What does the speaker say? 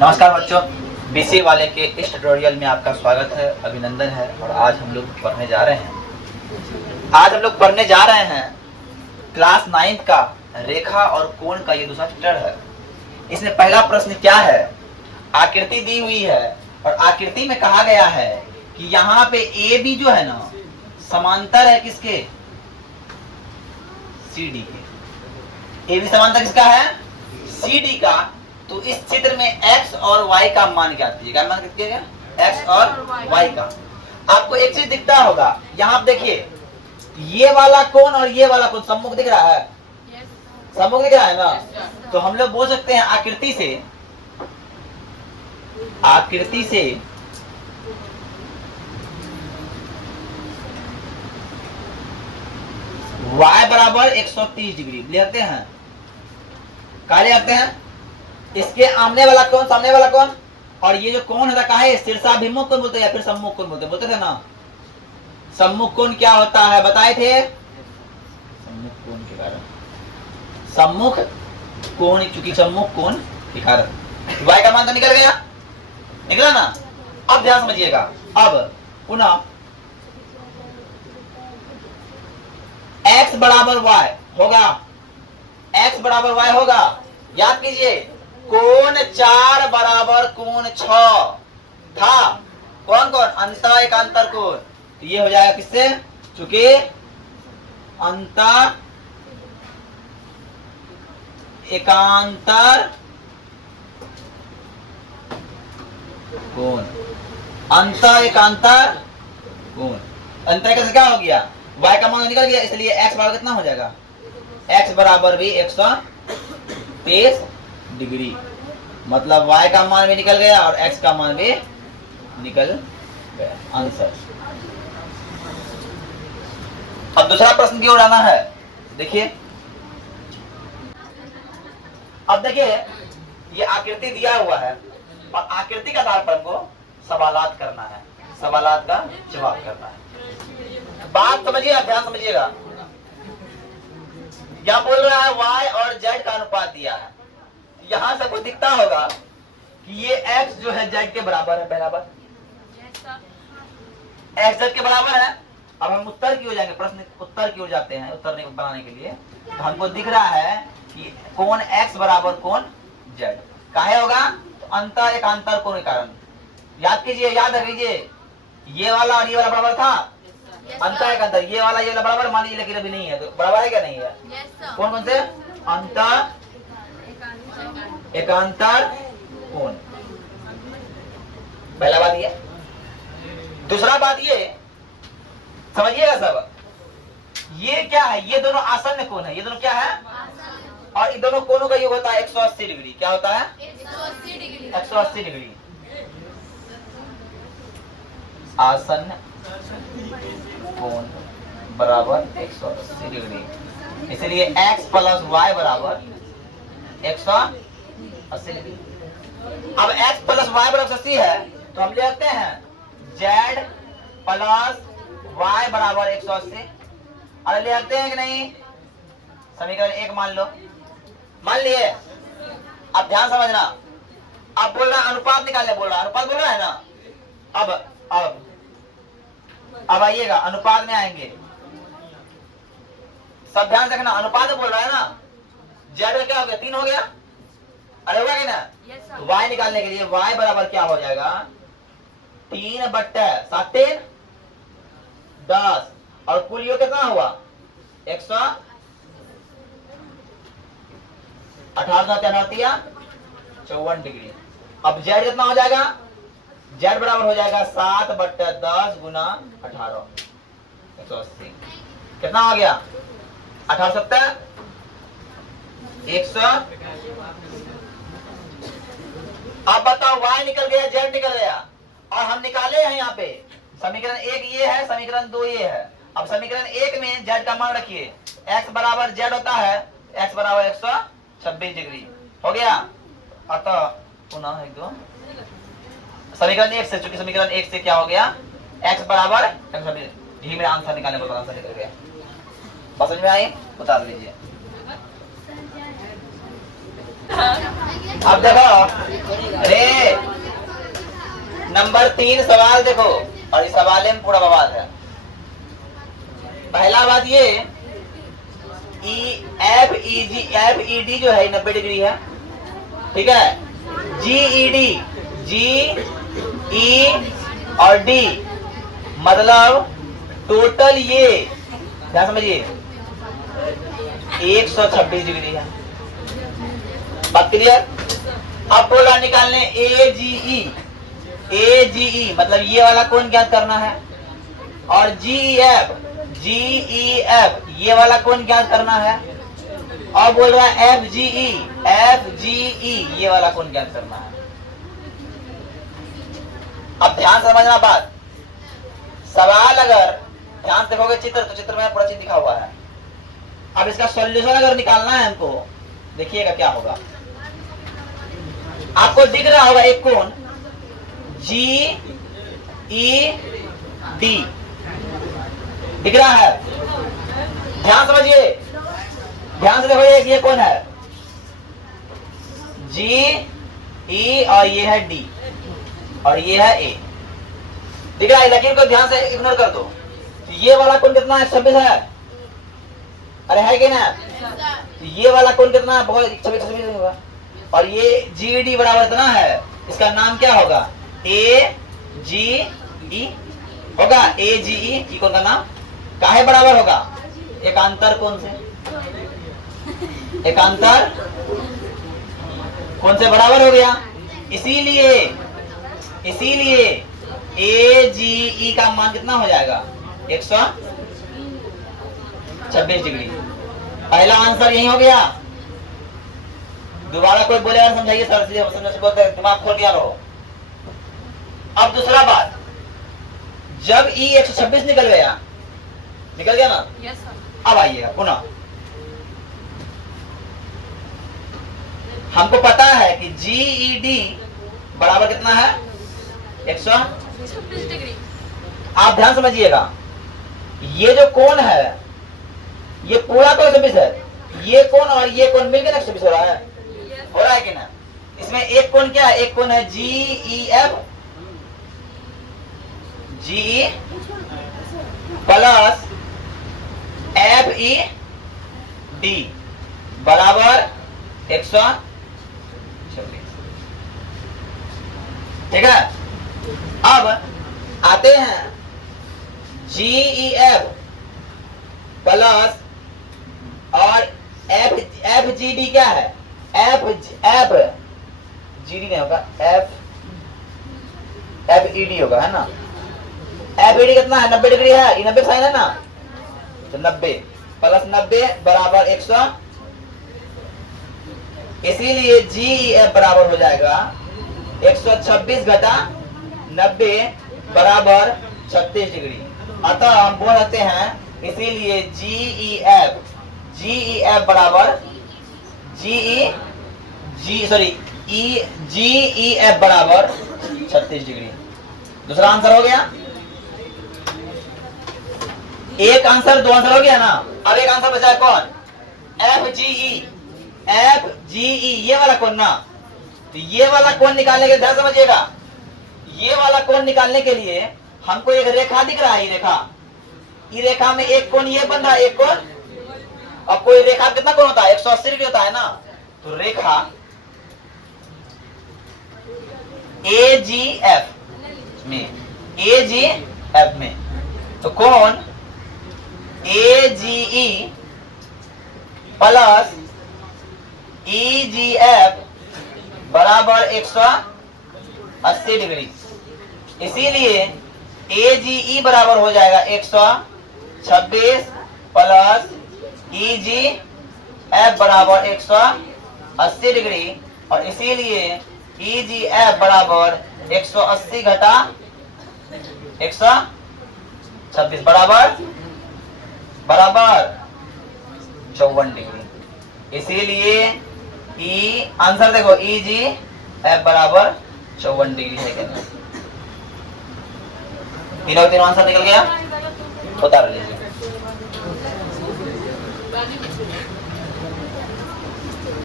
नमस्कार बच्चों, बीसीए वाले के इस ट्यूटोरियल में आपका स्वागत है, अभिनंदन है। और आज हम लोग पढ़ने जा रहे हैं क्लास 9 का रेखा और कोण का ये दूसरा चैप्टर है। इसमें पहला प्रश्न क्या है, आकृति दी हुई है और आकृति में कहा गया है कि यहाँ पे ए बी जो है ना समांतर है किसके, सी डी के। ए बी समांतर किसका है, सी डी का। तो इस चित्र में x और y का मान क्या दीजिए, क्या मान किया गया, x और y का। आपको एक चीज दिखता होगा, यहाँ आप देखिए ये वाला कोण और ये वाला कोण सम्मुख दिख रहा है, सम्मुख दिख रहा है ना। तो हम लोग बोल सकते हैं आकृति से y बराबर 130 डिग्री लेते हैं। क्या लेते हैं, इसके आमने वाला कौन, सामने वाला कौन, और ये जो कौन होता है शीर्षाभिमुख कोण बोलते हैं या फिर सम्मुख कोण बोलते थे ना। सम्मुख कोण क्या होता है बताए थे, सम्मुख कोण के कारण, सम्मुख कोण, चूंकि सम्मुख कोण के कारण y का मान तो निकल गया, निकला ना। अब ध्यान समझिएगा, अब पुनः x बराबर y होगा, x बराबर y होगा। याद कीजिए कोण 4 बराबर कोण 6 था। कौन कौन, अंत एकांतर कोण। तो ये हो जाएगा किससे, चूंकि अंत एकांतर कोण, अंत एकांतर कोण। अंत एकांतर क्या हो गया, y का मान निकल गया, इसलिए x बराबर कितना हो जाएगा, x बराबर भी 130 डिग्री। मतलब y का मान भी निकल गया और x का मान भी निकल गया, आंसर। अब दूसरा प्रश्न की ओर आना है। देखिए, अब देखिए ये आकृति दिया हुआ है और आकृति के आधार पर हमको सवालात करना है, सवालात का जवाब करना है। बात समझिए, ध्यान समझिएगा। क्या बोल रहा है, y और z का अनुपात दिया है। यहां सबको दिखता होगा कि ये x जो है z के बराबर है, बराबर x z के बराबर है। अब हम उत्तर की ओर जाएंगे, प्रश्न उत्तर की ओर जाते हैं, उत्तर बनाने के लिए। तो हमको दिख रहा है कि कोण x बराबर कोण z काहे होगा, तो अंत एकांतर कोण के कारण। याद कीजिए, याद रखिए, ये वाला और ये वाला बराबर था, अंत एकांतर। ये वाला बराबर मान लीजिए, लेकिन अभी नहीं है, तो बराबर है क्या, नहीं है। कौन कौन से, अंत एकांतर कोण, पहला बात ये। दूसरा बात ये समझिएगा सब, ये क्या है, ये दोनों आसन्न कोण है, ये दोनों क्या है, और इन दोनों कोणों का योग होता है 180 डिग्री। क्या होता है, 180 डिग्री। आसन्न कोण बराबर 180 डिग्री, इसलिए x प्लस y बराबर 180 डिग्री। अब x प्लस y बराबर 180 है, तो हम लिखते हैं z प्लस y बराबर 180। अरे लिखते हैं कि नहीं, समीकरण 1 मान लो, मान लिए। अब ध्यान समझना, अब बोल रहा अनुपात निकालने बोल रहा, अनुपात बोल रहा है ना। अब आइएगा, अनुपात में आएंगे, सब ध्यान से रखना। अनुपात बोल रहा है ना, z का क्या हो गया, 3 हो गया, अरे होगा कि ना। तो y निकालने के लिए y बराबर क्या हो जाएगा, 3/7 10, और कुल योग कितना हुआ 118 54 डिग्री। अब z कितना हो जाएगा, z बराबर हो जाएगा 7/10 गुना 18, 180। कितना हो गया, 18 100। अब बताओ, y निकल गया, z निकल गया, और हम निकाले हैं यहाँ पे समीकरण 1 ये है, समीकरण 2 ये है। अब समीकरण 1 में z का मान रखिए, x बराबर z होता है, x बराबर 126 डिग्री हो गया। अतः पुनः एक दो समीकरण 1 से, चूंकि समीकरण 1 से क्या हो गया, x बराबर 126, यही मेरा आंसर निकालने पर आंसर निकल गया। बात समझ में आई, बता दीजिए। अब देखो अरे नंबर 3 सवाल देखो, और इस सवाल में पूरा बवाल है। पहला बात ये, एफ ई डी जो है 90 डिग्री है, ठीक है। जी ई डी, जी ई और डी मतलब टोटल ये क्या समझिए 126 डिग्री है। बात क्लियर। अब बोला निकालने ए जी ई मतलब ये वाला कोण ज्ञात करना है, और जी ई एफ ये वाला कोण ज्ञात करना है, और बोल रहा है एफ जी ई ये वाला कोण ज्ञात करना है। अब ध्यान समझना बात, सवाल अगर ध्यान से देखोगे चित्र, तो चित्र में पूरा चीज लिखा हुआ है। अब इसका सॉल्यूशन अगर निकालना है हमको, देखिएगा क्या होगा। आपको दिख रहा होगा एक कोण जी ई डी दिख रहा है, ध्यान समझिए, ध्यान से देखो, ये कौन है जी ई और ये है डी और ये है ए, दिख रहा है। लकीर को ध्यान से इग्नोर कर दो। ये वाला कोण कितना है 26 है, अरे है कि ना। ये वाला कोण कितना है, बहुत 26 होगा, और ये जी डी बराबर इतना है, इसका नाम क्या होगा ए जी ई होगा। ए जी ई कोण का नाम काहे बराबर होगा, एकांतर कोण से, एकांतर कोण से बराबर हो गया। इसीलिए ए जी ई का मान कितना हो जाएगा 126 डिग्री। पहला आंसर यही हो गया। दोबारा कोई बोलेगा समझाइए सर, समझने से बोलते दिमाग खोल दिया रहो। अब दूसरा बात, जब ई 126 निकल गया ना, yes, अब आइएगा पुनः। हमको पता है कि जी ई डी बराबर कितना है 126 डिग्री। आप ध्यान समझिएगा, ये जो कोण है ये पूरा कोण 126 है, ये कोण और ये कोण मिलकर 126 हो रहा है, हो रहा है कि ना। इसमें एक कोण क्या है, एक कोण है G E F, G E plus F E D बराबर 126, ठीक है। अब आते हैं जी ई एफ प्लस और एफ जी डी क्या है, एफ जी डी नहीं होगा, एफ ई डी होगा, है ना। एफ ई डी कितना है 90 डिग्री है, ये 90 साइन है ना, तो 90 प्लस 90 बराबर 100, इसीलिए जी ई एफ बराबर हो जाएगा 126 घटा 90 बराबर 36 डिग्री। अतः हम बोल सकते हैं, इसीलिए जी ई एफ बराबर जी ई एफ बराबर 36 डिग्री। दूसरा आंसर हो गया, एक आंसर, दो आंसर हो गया ना। अब एक आंसर बचा है कौन, एफ जी ई ये वाला कोण ना। तो ये वाला कोण निकालने के, ध्यान समझिएगा, ये वाला कोण निकालने के लिए हमको एक रेखा दिख रहा है, ये रेखा में एक कोण ये बन रहा है, एक कोण, और कोई रेखा कितना कोण होता है 180 डिग्री होता है ना। तो रेखा ए जी एफ में तो कोण ए जी ई प्लस ई जी एफ बराबर 180 डिग्री। इसीलिए ए जी ई बराबर हो जाएगा 126 प्लस ई जी एफ बराबर 180 डिग्री, और इसीलिए ई जी एफ बराबर 180 घटा 126 बराबर 54 डिग्री। इसीलिए ई आंसर देखो, ई जी एफ बराबर 54 डिग्री है क्या, तीनों आंसर निकल गया, उतार लीजिए।